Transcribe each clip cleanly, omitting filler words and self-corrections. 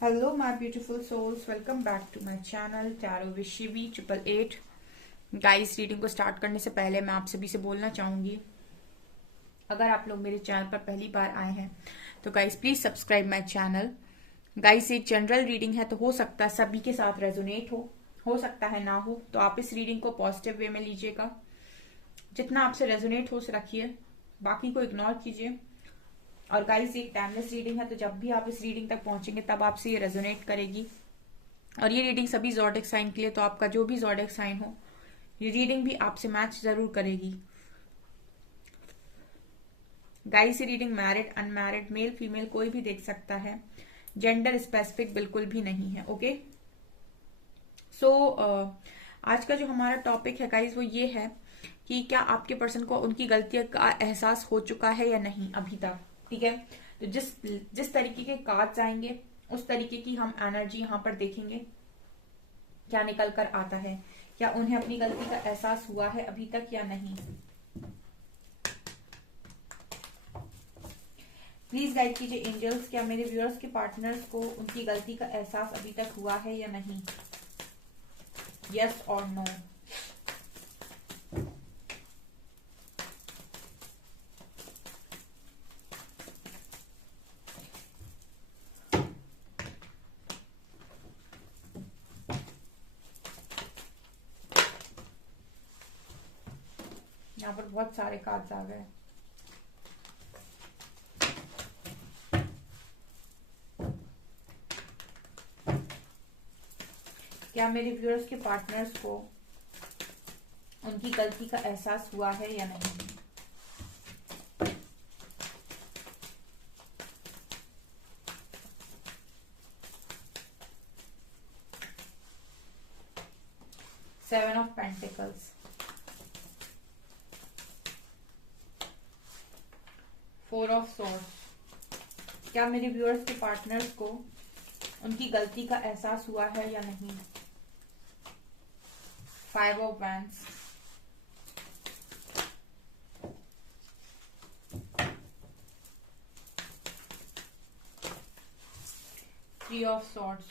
Hello, my beautiful souls. Welcome back to my channel Tarot with Shivi 888. Guys, reading को start करने से पहले मैं आप सभी से बोलना चाहूंगी, अगर आप लोग मेरे चैनल पर पहली बार आए हैं तो guys please subscribe my channel. Guys, एक जनरल रीडिंग है तो हो सकता है सभी के साथ रेजोनेट हो सकता है ना हो, तो आप इस रीडिंग को पॉजिटिव वे में लीजिएगा। जितना आपसे रेजोनेट हो रखिए, बाकी को इग्नोर कीजिए। और गाइस, एक टाइमलेस रीडिंग है तो जब भी आप इस रीडिंग तक पहुंचेंगे तब आपसे ये रेजोनेट करेगी। और ये रीडिंग सभी ज़ोडिएक साइन के लिए, तो आपका जो भी ज़ोडिएक साइन हो ये रीडिंग भी आपसे मैच जरूर करेगी। गाइस, ये reading married unmarried male female कोई भी देख सकता है, जेंडर स्पेसिफिक बिल्कुल भी नहीं है। ओके सो आज का जो हमारा टॉपिक है गाइस वो ये है कि क्या आपके पर्सन को उनकी गलती का एहसास हो चुका है या नहीं अभी तक। ठीक है, तो जिस जिस तरीके के कार्ड्स आएंगे उस तरीके की हम एनर्जी यहाँ पर देखेंगे, क्या निकल कर आता है, क्या उन्हें अपनी गलती का एहसास हुआ है अभी तक या नहीं। प्लीज गाइड कीजिए एंजल्स, क्या मेरे व्यूअर्स के पार्टनर्स को उनकी गलती का एहसास अभी तक हुआ है या नहीं। यस और नो। यहाँ पर बहुत सारे कार्ड्स आ गए। क्या मेरे व्यूअर्स के पार्टनर्स को उनकी गलती का एहसास हुआ है या नहीं। Seven of pentacles, four of swords, क्या मेरे व्यूअर्स के पार्टनर्स को उनकी गलती का एहसास हुआ है या नहीं। Five of wands, three of swords,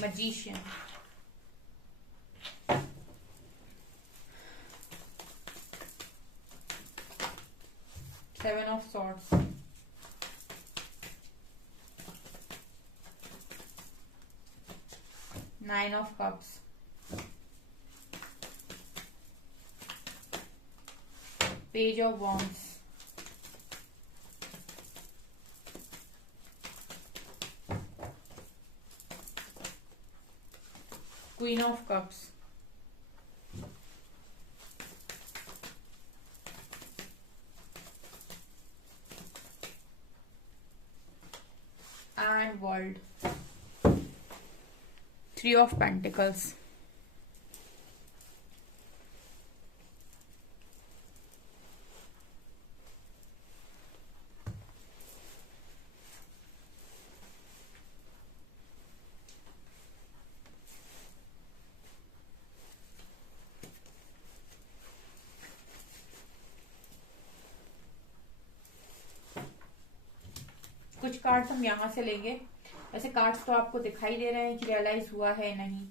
magician, seven of swords, nine of cups, page of wands, queen of cups, and world, three of pentacles. कुछ कार्ड्स हम यहाँ से लेंगे। ऐसे कार्ड्स तो आपको दिखाई दे रहे हैं कि रियलाइज हुआ है नहीं,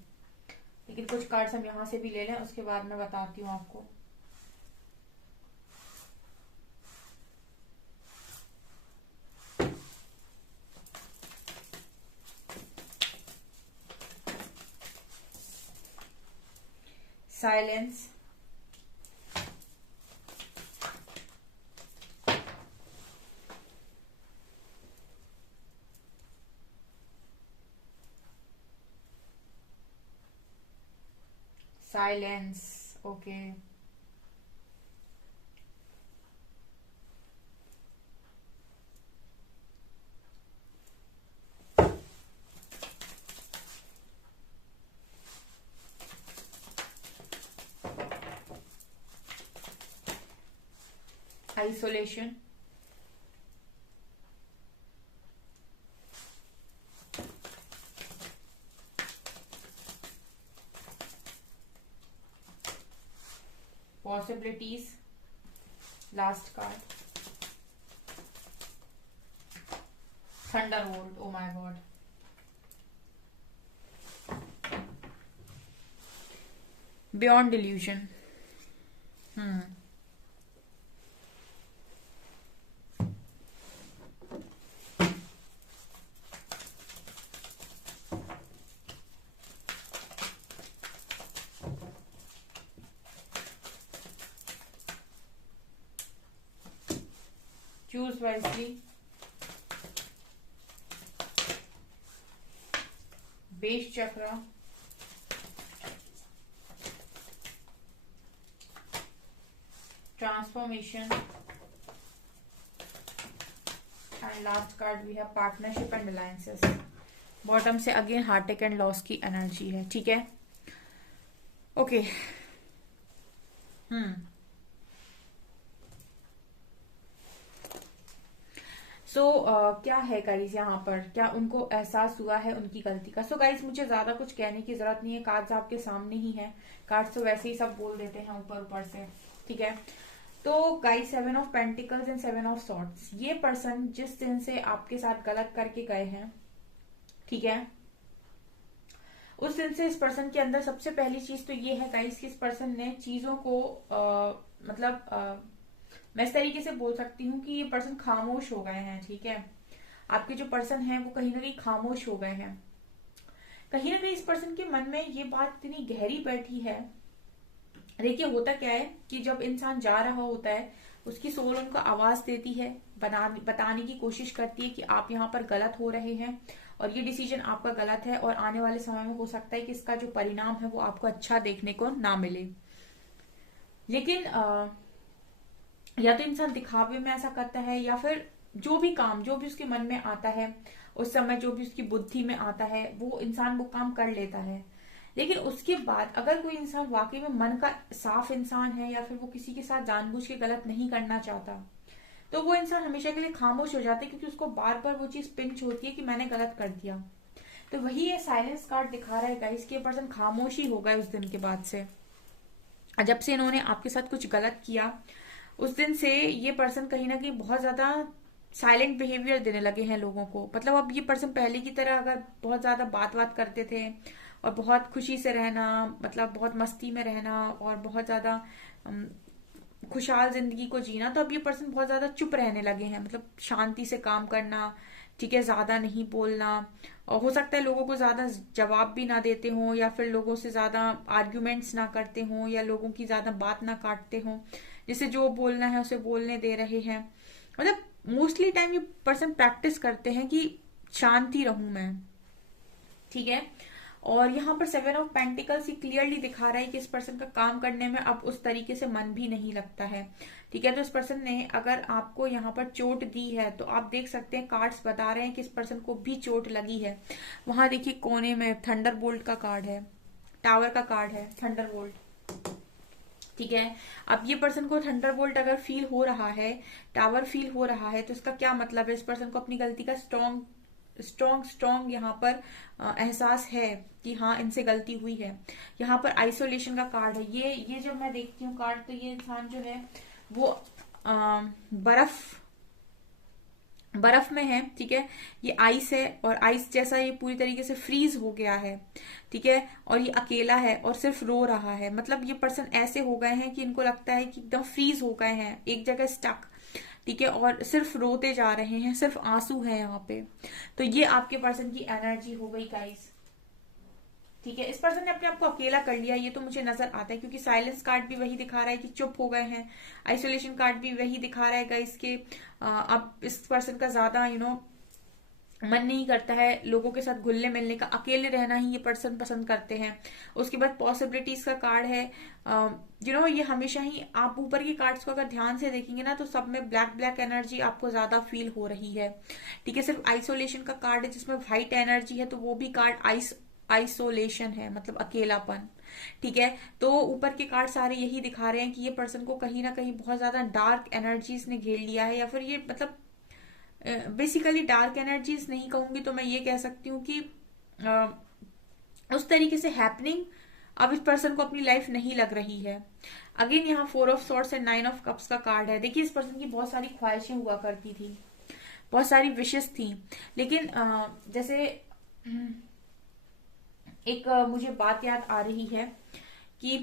लेकिन कुछ कार्ड्स हम यहाँ से भी ले लें, उसके बाद मैं बताती हूँ आपको। Silence, silence, okay. Isolation, possibilities, last card, Thunderbolt, oh my God, beyond delusion. Choose wisely. Base chakra, transformation, and last card we have partnership and alliances. Bottom से अगेन हार्ट एंड लॉस की energy है, ठीक है। Okay so क्या है guys यहाँ पर, क्या उनको एहसास हुआ है उनकी गलती का? सो गाइज मुझे ज्यादा कुछ कहने की जरूरत नहीं है, कार्ड्स आपके सामने ही है, कार्ड्स तो वैसे ही सब बोल देते हैं ऊपर ऊपर से, ठीक है। तो guys 7 of pentacles and 7 of swords, ये पर्सन जिस दिन से आपके साथ गलत करके गए हैं, ठीक है, उस दिन से इस पर्सन के अंदर सबसे पहली चीज तो ये है गाइस कि इस पर्सन ने चीजों को मैं इस तरीके से बोल सकती हूँ कि ये पर्सन खामोश हो गए हैं, ठीक है। आपके जो पर्सन है वो कहीं ना कहीं खामोश हो गए हैं, कहीं ना कहीं इस पर्सन के मन में ये बात इतनी गहरी बैठी है। देखिए होता क्या है कि जब इंसान जा रहा होता है उसकी सोल उनको आवाज देती है, बताने की कोशिश करती है कि आप यहाँ पर गलत हो रहे हैं और ये डिसीजन आपका गलत है और आने वाले समय में हो सकता है कि इसका जो परिणाम है वो आपको अच्छा देखने को ना मिले। लेकिन या तो इंसान दिखावे में ऐसा करता है या फिर जो भी काम जो भी उसके मन में आता है उस समय जो भी उसकी बुद्धि में आता है वो इंसान वो काम कर लेता है। लेकिन उसके बाद अगर कोई इंसान वाकई में मन का साफ इंसान है या फिर वो किसी के साथ जानबूझ के गलत नहीं करना चाहता तो वो इंसान हमेशा के लिए खामोश हो जाता है, क्योंकि उसको बार बार वो चीज पिंच होती है कि मैंने गलत कर दिया। तो वही ये साइलेंस कार्ड दिखा रहा है गाइस कि ये पर्सन खामोश ही हो गए उस दिन के बाद से, जब से इन्होंने आपके साथ कुछ गलत किया उस दिन से ये पर्सन कहीं ना कहीं बहुत ज्यादा साइलेंट बिहेवियर देने लगे हैं लोगों को। मतलब अब ये पर्सन पहले की तरह अगर बहुत ज्यादा बात करते थे और बहुत खुशी से रहना, मतलब बहुत मस्ती में रहना और बहुत ज्यादा खुशहाल जिंदगी को जीना, तो अब ये पर्सन बहुत ज्यादा चुप रहने लगे हैं, मतलब शांति से काम करना, ठीक है, ज्यादा नहीं बोलना, और हो सकता है लोगों को ज्यादा जवाब भी ना देते हो या फिर लोगों से ज्यादा आर्ग्यूमेंट्स ना करते हो या लोगों की ज्यादा बात ना काटते हो, जिसे जो बोलना है उसे बोलने दे रहे हैं। मतलब मोस्टली टाइम ये पर्सन प्रैक्टिस करते हैं कि शांति रहूं मैं, ठीक है। और यहाँ पर 7 ऑफ पेंटिकल्स ही क्लियरली दिखा रहा है कि इस पर्सन का काम करने में अब उस तरीके से मन भी नहीं लगता है, ठीक है। तो इस पर्सन ने अगर आपको यहाँ पर चोट दी है तो आप देख सकते हैं कार्ड्स बता रहे हैं कि इस पर्सन को भी चोट लगी है। वहां देखिए कोने में थंडरबोल्ट का कार्ड है, टावर का कार्ड है, थंडरबोल्ट, ठीक है। अब ये पर्सन को थंडरबोल्ट अगर फील हो रहा है, टावर फील हो रहा है, तो इसका क्या मतलब है? इस पर्सन को अपनी गलती का स्ट्रॉन्ग यहाँ पर एहसास है कि हाँ इनसे गलती हुई है। यहाँ पर आइसोलेशन का कार्ड है। ये जब मैं देखती हूँ कार्ड तो ये इंसान जो है वो बर्फ में है, ठीक है। ये आइस है और आइस जैसा ये पूरी तरीके से फ्रीज हो गया है, ठीक है। और ये अकेला है और सिर्फ रो रहा है। मतलब ये पर्सन ऐसे हो गए हैं कि इनको लगता है कि एकदम फ्रीज हो गए हैं, एक जगह स्टक, ठीक है, और सिर्फ रोते जा रहे हैं, सिर्फ आंसू है यहाँ पे। तो ये आपके पर्सन की एनर्जी हो गई गाइस, ठीक है। इस पर्सन ने अपने आप को अकेला कर लिया, ये तो मुझे नजर आता है, क्योंकि साइलेंस कार्ड भी वही दिखा रहा है कि चुप हो गए हैं। आइसोलेशन कार्ड भी वही दिखा रहा है गाइस के अब इस पर्सन का ज्यादा मन नहीं करता है लोगों के साथ घुलने मिलने का, अकेले रहना ही ये पर्सन पसंद करते हैं। उसके बाद पॉसिबिलिटीज का कार्ड है। ये हमेशा ही आप ऊपर की कार्ड्स को अगर ध्यान से देखेंगे ना तो सब में ब्लैक एनर्जी आपको ज्यादा फील हो रही है, ठीक है। सिर्फ आइसोलेशन का कार्ड है जिसमें व्हाइट एनर्जी है, तो वो भी कार्ड आइसोलेशन है, मतलब अकेलापन, ठीक है। तो ऊपर के कार्ड सारे यही दिखा रहे हैं कि ये पर्सन को कहीं ना कहीं बहुत ज्यादा डार्क एनर्जीज ने घेर लिया है, या फिर ये मतलब बेसिकली डार्क एनर्जीज नहीं कहूंगी तो मैं ये कह सकती हूँ कि उस तरीके से हैपनिंग अब इस पर्सन को अपनी लाइफ नहीं लग रही है। अगेन यहाँ 4 of swords and 9 of cups का कार्ड है। देखिए इस पर्सन की बहुत सारी ख्वाहिशें हुआ करती थी, बहुत सारी विशेष थी, लेकिन जैसे एक मुझे बात याद आ रही है कि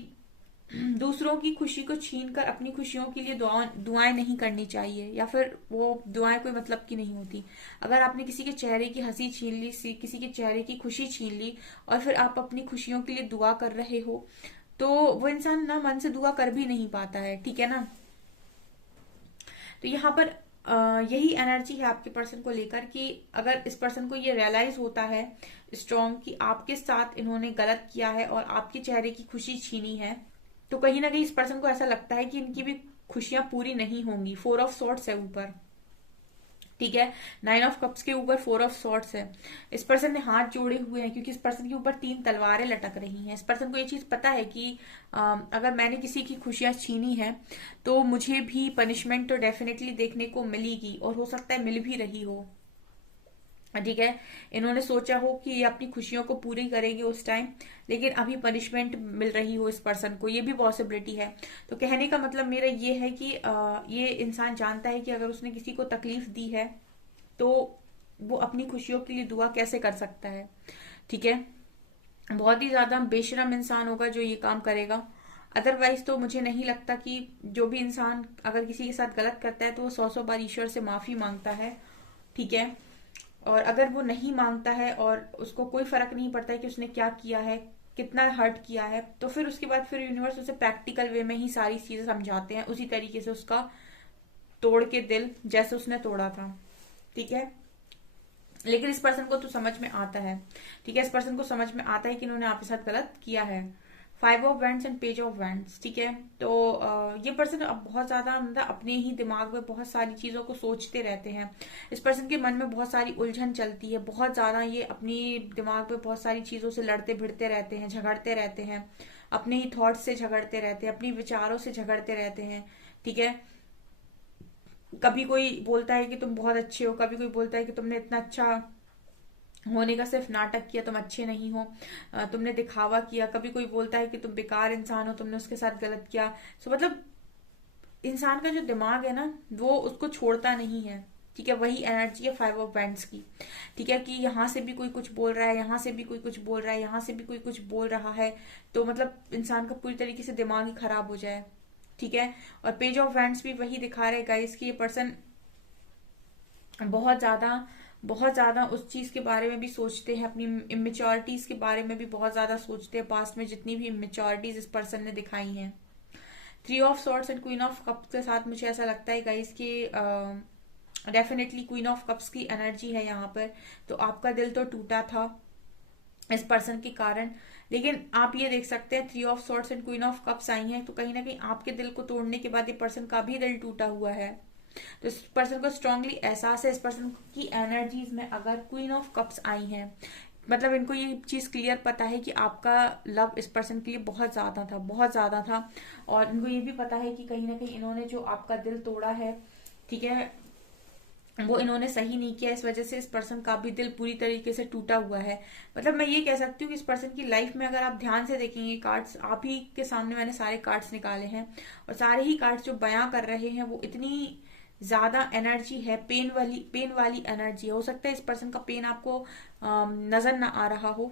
दूसरों की खुशी को छीनकर अपनी खुशियों के लिए दुआएं नहीं करनी चाहिए, या फिर वो दुआएं कोई मतलब की नहीं होती। अगर आपने किसी के चेहरे की हंसी छीन ली, किसी के चेहरे की खुशी छीन ली, और फिर आप अपनी खुशियों के लिए दुआ कर रहे हो, तो वो इंसान ना मन से दुआ कर भी नहीं पाता है, ठीक है ना। तो यहाँ पर यही एनर्जी है आपके पर्सन को लेकर कि अगर इस पर्सन को ये रियलाइज होता है स्ट्रॉन्ग कि आपके साथ इन्होंने गलत किया है और आपके चेहरे की खुशी छीनी है, तो कहीं ना कहीं इस पर्सन को ऐसा लगता है कि इनकी भी खुशियां पूरी नहीं होंगी। 4 ऑफ सॉर्ड्स है ऊपर, ठीक है। 9 ऑफ कप्स के ऊपर 4 ऑफ सॉर्ड्स है। इस पर्सन ने हाथ जोड़े हुए हैं क्योंकि इस पर्सन के ऊपर 3 तलवारें लटक रही हैं। इस पर्सन को ये चीज पता है कि अगर मैंने किसी की खुशियां छीनी है तो मुझे भी पनिशमेंट तो डेफिनेटली देखने को मिलेगी, और हो सकता है मिल भी रही हो, ठीक है। इन्होंने सोचा हो कि ये अपनी खुशियों को पूरी करेंगे उस टाइम, लेकिन अभी पनिशमेंट मिल रही हो इस पर्सन को, ये भी पॉसिबिलिटी है। तो कहने का मतलब मेरा ये है कि ये इंसान जानता है कि अगर उसने किसी को तकलीफ दी है तो वो अपनी खुशियों के लिए दुआ कैसे कर सकता है, ठीक है। बहुत ही ज्यादा बेशरम इंसान होगा जो ये काम करेगा। अदरवाइज तो मुझे नहीं लगता कि जो भी इंसान अगर किसी के साथ गलत करता है तो वो 100 बार ईश्वर से माफी मांगता है, ठीक है। और अगर वो नहीं मांगता है और उसको कोई फर्क नहीं पड़ता है कि उसने क्या किया है, कितना हर्ट किया है, तो फिर उसके बाद फिर यूनिवर्स उसे प्रैक्टिकल वे में ही सारी चीजें समझाते हैं, उसी तरीके से उसका तोड़ के दिल जैसे उसने तोड़ा था, ठीक है। लेकिन इस पर्सन को तो समझ में आता है, ठीक है। इस पर्सन को समझ में आता है कि इन्होंने आपके साथ गलत किया है। 5 of wands and page of wands, ठीक है। तो ये पर्सन अब बहुत ज्यादा मतलब अपने ही दिमाग में बहुत सारी चीजों को सोचते रहते हैं। इस पर्सन के मन में बहुत सारी उलझन चलती है, बहुत ज्यादा ये अपनी दिमाग में बहुत सारी चीजों से लड़ते भिड़ते रहते हैं, झगड़ते रहते हैं, अपने ही थॉट्स से झगड़ते रहते हैं, अपनी विचारों से झगड़ते रहते हैं, ठीक है। कभी कोई बोलता है कि तुम बहुत अच्छे हो, कभी कोई बोलता है कि तुमने इतना अच्छा होने का सिर्फ नाटक किया, तुम अच्छे नहीं हो, तुमने दिखावा किया। कभी कोई बोलता है कि तुम बेकार इंसान हो, तुमने उसके साथ गलत किया। सो मतलब इंसान का जो दिमाग है ना वो उसको छोड़ता नहीं है, ठीक है। वही एनर्जी है 5 ऑफ वैंड्स की, ठीक है। कि यहाँ से भी कोई कुछ बोल रहा है, यहाँ से भी कोई कुछ बोल रहा है, यहाँ से भी कोई कुछ बोल रहा है, तो मतलब इंसान का पूरी तरीके से दिमाग ही खराब हो जाए, ठीक है। और पेज ऑफ वैंड्स भी वही दिखा रहे गाइस कि ये पर्सन बहुत ज्यादा बहुत ज्यादा उस चीज के बारे में भी सोचते हैं, अपनी इमेच्योरिटीज के बारे में भी बहुत ज्यादा सोचते हैं। पास्ट में जितनी भी इमेच्योरिटीज इस पर्सन ने दिखाई हैं। 3 of swords and queen of cups के साथ मुझे ऐसा लगता है गाइस कि डेफिनेटली क्वीन ऑफ कप्स की एनर्जी है यहाँ पर। तो आपका दिल तो टूटा था इस पर्सन के कारण, लेकिन आप ये देख सकते हैं 3 of swords and queen of cups आई हैं, तो कहीं ना कहीं आपके दिल को तोड़ने के बाद ये पर्सन का भी दिल टूटा हुआ है। तो इस पर्सन को स्ट्रांगली एहसास है, इस पर्सन की एनर्जीज में अगर क्वीन ऑफ कप्स आई हैं, मतलब इनको ये चीज क्लियर पता है कि आपका लव इस पर्सन के लिए बहुत ज्यादा था, बहुत ज्यादा था। और इनको ये भी पता है कि कहीं ना कहीं इन्होंने जो आपका दिल तोड़ा है, ठीक है, वो इन्होंने सही नहीं किया। इस वजह से इस पर्सन का भी दिल पूरी तरीके से टूटा हुआ है। मतलब मैं ये कह सकती हूँ कि इस पर्सन की लाइफ में अगर आप ध्यान से देखेंगे कार्ड्स, आप ही के सामने मैंने सारे कार्ड्स निकाले हैं, और सारे ही कार्ड्स जो बयां कर रहे हैं वो इतनी ज्यादा एनर्जी है, पेन वाली एनर्जी है। हो सकता है इस पर्सन का पेन आपको नजर ना आ रहा हो,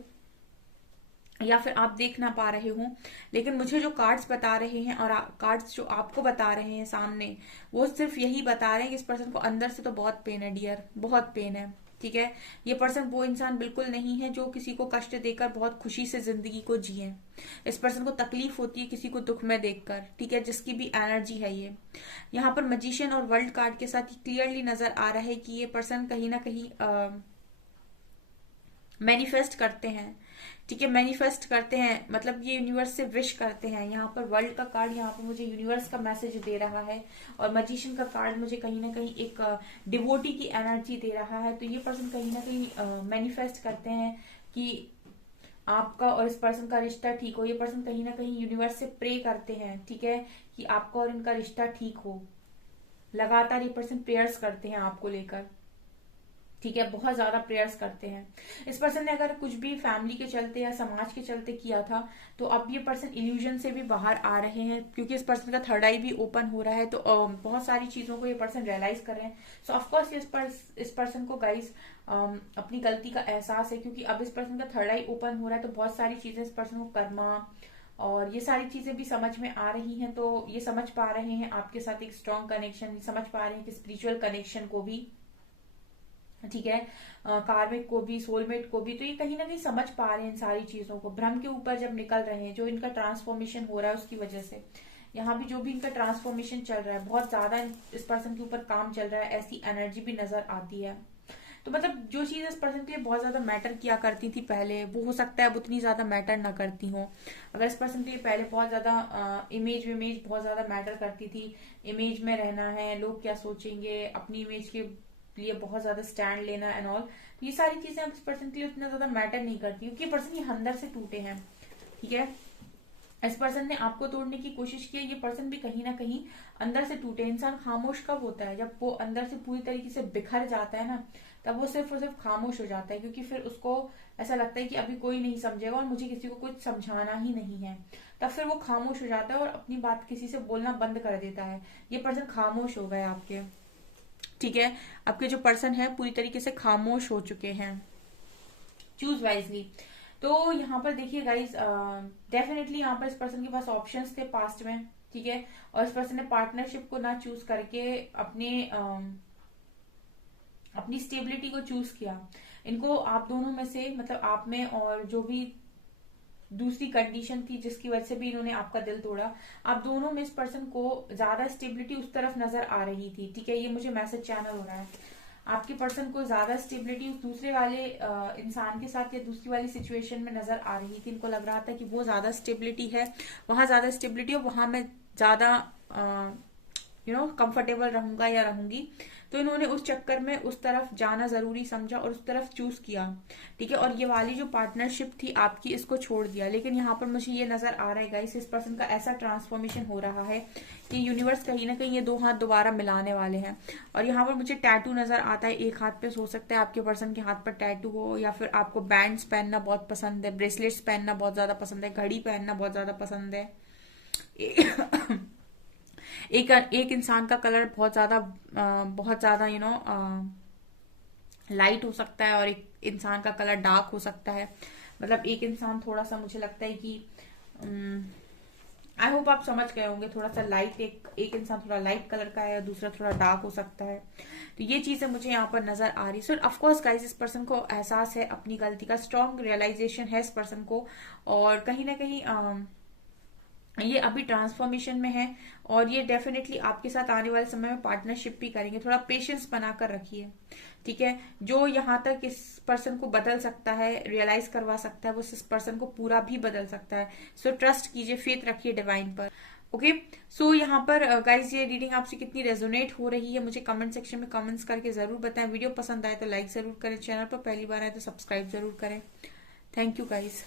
या फिर आप देख ना पा रहे हो, लेकिन मुझे जो कार्ड्स बता रहे हैं और कार्ड्स जो आपको बता रहे हैं सामने, वो सिर्फ यही बता रहे हैं कि इस पर्सन को अंदर से तो बहुत पेन है डियर, बहुत पेन है, ठीक है। ये पर्सन वो इंसान बिल्कुल नहीं है जो किसी को कष्ट देकर बहुत खुशी से जिंदगी को जिए। इस पर्सन को तकलीफ होती है किसी को दुख में देखकर, ठीक है, जिसकी भी एनर्जी है ये। यहाँ पर मजिशियन और वर्ल्ड कार्ड के साथ क्लियरली नजर आ रहा है कि ये पर्सन कहीं ना कहीं मैनिफेस्ट करते हैं, ठीक है, मैनिफेस्ट करते हैं, मतलब ये यूनिवर्स से विश करते हैं। यहाँ पर वर्ल्ड का कार्ड यहाँ पर मुझे यूनिवर्स का मैसेज दे रहा है, और मजिशियन का कार्ड मुझे कहीं ना कहीं एक डिवोटी की एनर्जी दे रहा है। तो ये पर्सन कहीं ना कहीं मैनिफेस्ट करते हैं कि आपका और इस पर्सन का रिश्ता ठीक हो। ये पर्सन कहीं ना कहीं यूनिवर्स से प्रे करते हैं, ठीक है, कि आपका और इनका रिश्ता ठीक हो। लगातार ये पर्सन प्रेयर्स करते हैं आपको लेकर, ठीक है, बहुत ज्यादा प्रेयर्स करते हैं। इस पर्सन ने अगर कुछ भी फैमिली के चलते या समाज के चलते किया था, तो अब ये पर्सन इल्यूजन से भी बाहर आ रहे हैं, क्योंकि इस पर्सन का थर्ड आई भी ओपन हो रहा है, तो बहुत सारी चीजों को ये पर्सन रियलाइज कर रहे हैं। सो ऑफकोर्स इस पर्सन को गाइस अपनी गलती का एहसास है, क्योंकि अब इस पर्सन का थर्ड आई ओपन हो रहा है, तो बहुत सारी चीजें इस पर्सन को कर्मा और ये सारी चीजें भी समझ में आ रही हैं। तो ये समझ पा रहे हैं आपके साथ एक स्ट्रॉन्ग कनेक्शन, समझ पा रहे हैं कि स्पिरिचुअल कनेक्शन को भी, ठीक है, कार्मिक को भी, सोलमेट को भी। तो ये कहीं ना कहीं समझ पा रहे हैं इन सारी चीजों को, भ्रम के ऊपर जब निकल रहे हैं, जो इनका ट्रांसफॉर्मेशन हो रहा है उसकी वजह से। यहाँ भी जो भी इनका ट्रांसफॉर्मेशन चल रहा है, बहुत ज्यादा इस पर्सन के ऊपर काम चल रहा है, ऐसी एनर्जी भी नजर आती है। तो मतलब जो चीज इस पर्सन के लिए बहुत ज्यादा मैटर किया करती थी पहले, वो हो सकता है अब उतनी ज्यादा मैटर ना करती हो। अगर इस पर्सन के लिए पहले बहुत ज्यादा इमेज बहुत ज्यादा मैटर करती थी, इमेज में रहना है, लोग क्या सोचेंगे, अपनी इमेज के लिए बहुत ज्यादा स्टैंड लेना एंड ऑल, तो ये सारी चीजें अब इस पर्सन के लिए उतना ज्यादा मैटर नहीं करती, क्योंकि ये पर्सन ये अंदर से टूटे हैं। ठीक है, इस पर्सन ने आपको तोड़ने की कोशिश की, ये पर्सन भी कहीं ना कहीं अंदर से टूटे। इंसान खामोश कब होता है? जब वो अंदर से पूरी तरीके से बिखर जाता है ना, तब वो सिर्फ और सिर्फ खामोश हो जाता है, क्योंकि फिर उसको ऐसा लगता है कि अभी कोई नहीं समझेगा और मुझे किसी को कुछ समझाना ही नहीं है। तब फिर वो खामोश हो जाता है और अपनी बात किसी से बोलना बंद कर देता है। ये पर्सन खामोश हो गए आपके, ठीक है, आपके जो पर्सन है पूरी तरीके से खामोश हो चुके हैं। Choose wisely. तो यहाँ पर देखिए गाइज, डेफिनेटली यहाँ पर इस पर्सन के पास ऑप्शंस थे पास्ट में, ठीक है, और इस पर्सन ने पार्टनरशिप को ना चूज करके अपनी स्टेबिलिटी को चूज किया। इनको आप दोनों में से, मतलब आप में और जो भी दूसरी कंडीशन थी जिसकी वजह से भी इन्होंने आपका दिल तोड़ा, आप दोनों में इस पर्सन को ज्यादा स्टेबिलिटी उस तरफ नजर आ रही थी। ठीक है, ये मुझे मैसेज चैनल हो रहा है, आपके पर्सन को ज्यादा स्टेबिलिटी उस दूसरे वाले इंसान के साथ या दूसरी वाली सिचुएशन में नजर आ रही थी। इनको लग रहा था कि वो ज्यादा स्टेबिलिटी है, वहां ज्यादा स्टेबिलिटी और वहां मैं ज्यादा कंफर्टेबल रहूंगा या रहूंगी। तो इन्होंने उस चक्कर में उस तरफ जाना जरूरी समझा और उस तरफ चूज किया। ठीक है, और ये वाली जो पार्टनरशिप थी आपकी, इसको छोड़ दिया। लेकिन यहाँ पर मुझे ये नजर आ रहा है गाइस, इस पर्सन का ऐसा ट्रांसफॉर्मेशन हो रहा है कि यूनिवर्स कहीं ना कहीं ये दो हाथ दोबारा मिलाने वाले हैं। और यहाँ पर मुझे टैटू नजर आता है, एक हाथ पे हो सकता है आपके पर्सन के हाथ पर टैटू हो, या फिर आपको बैंड्स पहनना बहुत पसंद है, ब्रेसलेट्स पहनना बहुत ज्यादा पसंद है, घड़ी पहनना बहुत ज्यादा पसंद है। एक इंसान का कलर बहुत ज्यादा लाइट हो सकता है और एक इंसान का कलर डार्क हो सकता है। मतलब एक इंसान थोड़ा सा, मुझे लगता है कि आई होप आप समझ गए होंगे, थोड़ा सा लाइट, एक इंसान थोड़ा लाइट कलर का है और दूसरा थोड़ा डार्क हो सकता है। तो ये चीजें मुझे यहाँ पर नजर आ रही है। सो ऑफकोर्स गाइस, इस पर्सन को एहसास है अपनी गलती का, स्ट्रॉन्ग रियलाइजेशन है इस पर्सन को, और कहीं ना कहीं ये अभी ट्रांसफॉर्मेशन में है और ये डेफिनेटली आपके साथ आने वाले समय में पार्टनरशिप भी करेंगे। थोड़ा पेशेंस बनाकर रखिए, ठीक है। जो यहाँ तक इस पर्सन को बदल सकता है, रियलाइज करवा सकता है, वो इस पर्सन को पूरा भी बदल सकता है। सो ट्रस्ट कीजिए, फेथ रखिए डिवाइन पर। ओके, सो यहाँ पर गाइज ये रीडिंग आपसे कितनी रेजोनेट हो रही है मुझे कमेंट सेक्शन में कमेंट्स करके जरूर बताएं। वीडियो पसंद आए तो लाइक जरूर करें, चैनल पर पहली बार आए तो सब्सक्राइब जरूर करें। Thank you guys.